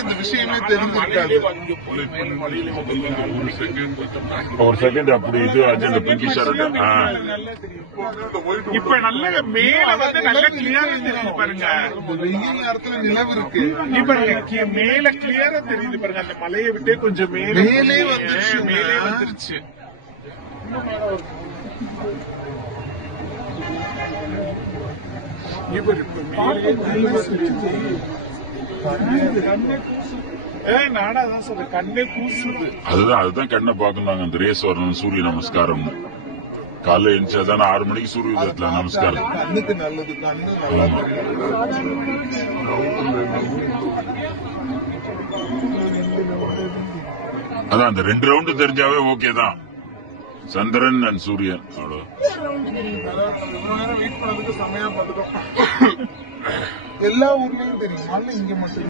இந்த விஷயமே தெரிஞ்சிருக்காது. ஒரு செகண்ட் அப்படி இது ஆச்சு. இந்த பிங்கிஷ் இப்ப நல்ல மேல வந்து நல்ல கிளியரா தெரியுது பாருங்க. வெயில் நேரத்துல நிலவு இருக்கு. இப்ப மேல கிளியரா தெரியுது பாருங்க. அந்த மலையை விட்டே கொஞ்சம் மேலே வந்துருச்சு. நானாதான் சொல்றேன், கண்ணே கூசுது. அதுதான் கண்ணை பாக்கணும். அந்த ரேஸ் வரணும், சூரிய நமஸ்காரம் காலைல எழுந்தாதானே 6 மணிக்கு சூரிய உதயத்துல நமஸ்காரம். கண்ணுக்கு நல்லது. கண்ணு நல்லா அதான் அந்த 2 ரவுண்டு தெரிஞ்சாவே ஓகே தான். சந்திரன் அண்ட் சூரியன் அவ்வளவு. எல்லா ஊர்லயும் தெரியும், இங்க மட்டும்